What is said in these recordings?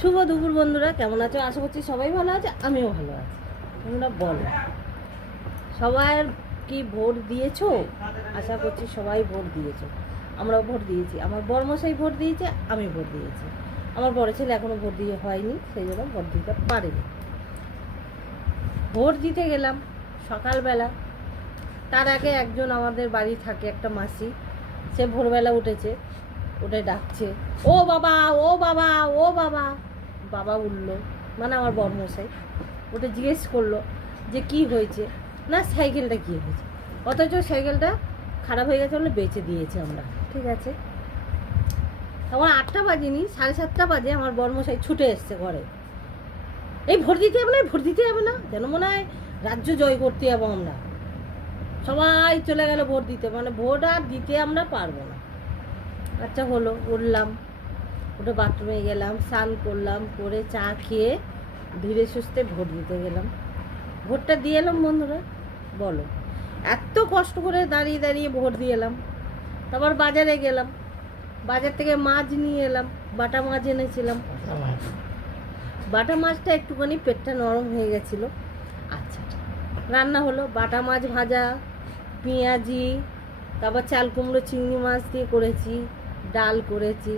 শুভ দুপুর বন্ধুরা, কেমন আছো? আশা করছি সবাই ভালো আছে, আমিও ভালো আছি। তোমরা বলো, সবাই কি ভোট দিয়েছো? আশা করছি সবাই ভোট দিয়েছো। আমরাও ভোট দিয়েছি, আমার বড়মশাই ভোট দিয়েছে, আমি ভোট দিয়েছি। আমার বড় ছেলে এখনও ভোট দিয়ে হয়নি, সেই জন্য ভোট দিতে পারেনি। ভোট দিতে গেলাম সকালবেলা। তার আগে একজন আমাদের বাড়ি থাকে, একটা মাসি, সে ভোরবেলা উঠেছে, উঠে ডাকছে, ও বাবা, ও বাবা, ও বাবা। বাবা উঠলো, মানে আমার বড়মশাই ওটা জিজ্ঞেস করলো যে কি হয়েছে। না, সাইকেলটা কী হয়েছে, অথচ সাইকেলটা খারাপ হয়ে গেছে বলে বেচে দিয়েছে আমরা। ঠিক আছে, আমার 8টা বাজেনি, 7:30 বাজে আমার বড়মশাই ছুটে এসছে ঘরে। এই ভোট দিতে হবে না, ভোট দিতে হবে না, যেন মনে হয় রাজ্য জয় করতে যাবো আমরা। সবাই চলে গেল ভোট দিতে, মানে ভোট আর দিতে আমরা পারবো না। আচ্ছা হলো, উঠলাম, উঠে বাথরুমে গেলাম, স্নান করলাম, করে চা খেয়ে ধীরে সুস্থে ভোট দিতে গেলাম। ভোটটা দিয়ে এলাম বন্ধুরা, বলো এত কষ্ট করে দাঁড়িয়ে দাঁড়িয়ে ভোট দিয়ে এলাম। তারপর বাজারে গেলাম, বাজার থেকে মাছ নিয়ে এলাম, বাটা মাছ এনেছিলাম। বাটা মাছটা একটুখানি পেটটা নরম হয়ে গেছিলো। আচ্ছা, রান্না হলো, বাটা মাছ ভাজা, পেঁয়াজি, তারপর চাল কুমড়ো চিংড়ি মাছ দিয়ে করেছি, ডাল করেছি।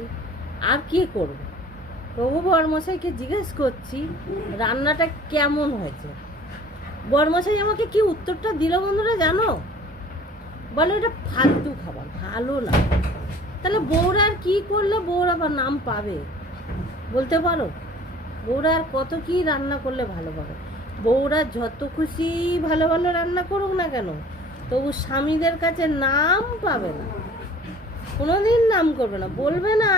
আর কি করব? প্রভু বড়মশাইকে জিজ্ঞেস করছি রান্নাটা কেমন হয়েছে। বড়মশাই আমাকে কি উত্তরটা দিল বন্ধুরা জানো? বলে এটা ফালতু খাবার, ভালো না। তাহলে বউরা আর কী করলে বউরা আবার নাম পাবে বলতে পারো? বউরা আর কত কি রান্না করলে ভালো পাবে? বউরা যত খুশি ভালো ভালো রান্না করুক না কেন, তবু স্বামীদের কাছে নাম পাবে না, কোনোদিন নাম করবে না, বলবে না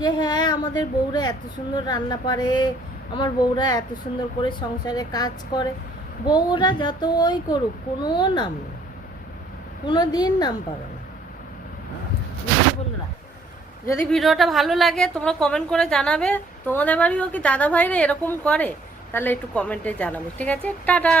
যে হ্যাঁ আমাদের বউরা এত সুন্দর রান্না পারে, আমার বউরা এত সুন্দর করে সংসারে কাজ করে। বউরা যতই করুক কোনো নাম নেই, কোনো দিন নাম পাবে না। বন্ধুরা, যদি ভিডিওটা ভালো লাগে তোমরা কমেন্ট করে জানাবে, তোমাদের বাড়িও কি দাদা ভাইরা এরকম করে? তাহলে একটু কমেন্টে জানাবে। ঠিক আছে, টাটা।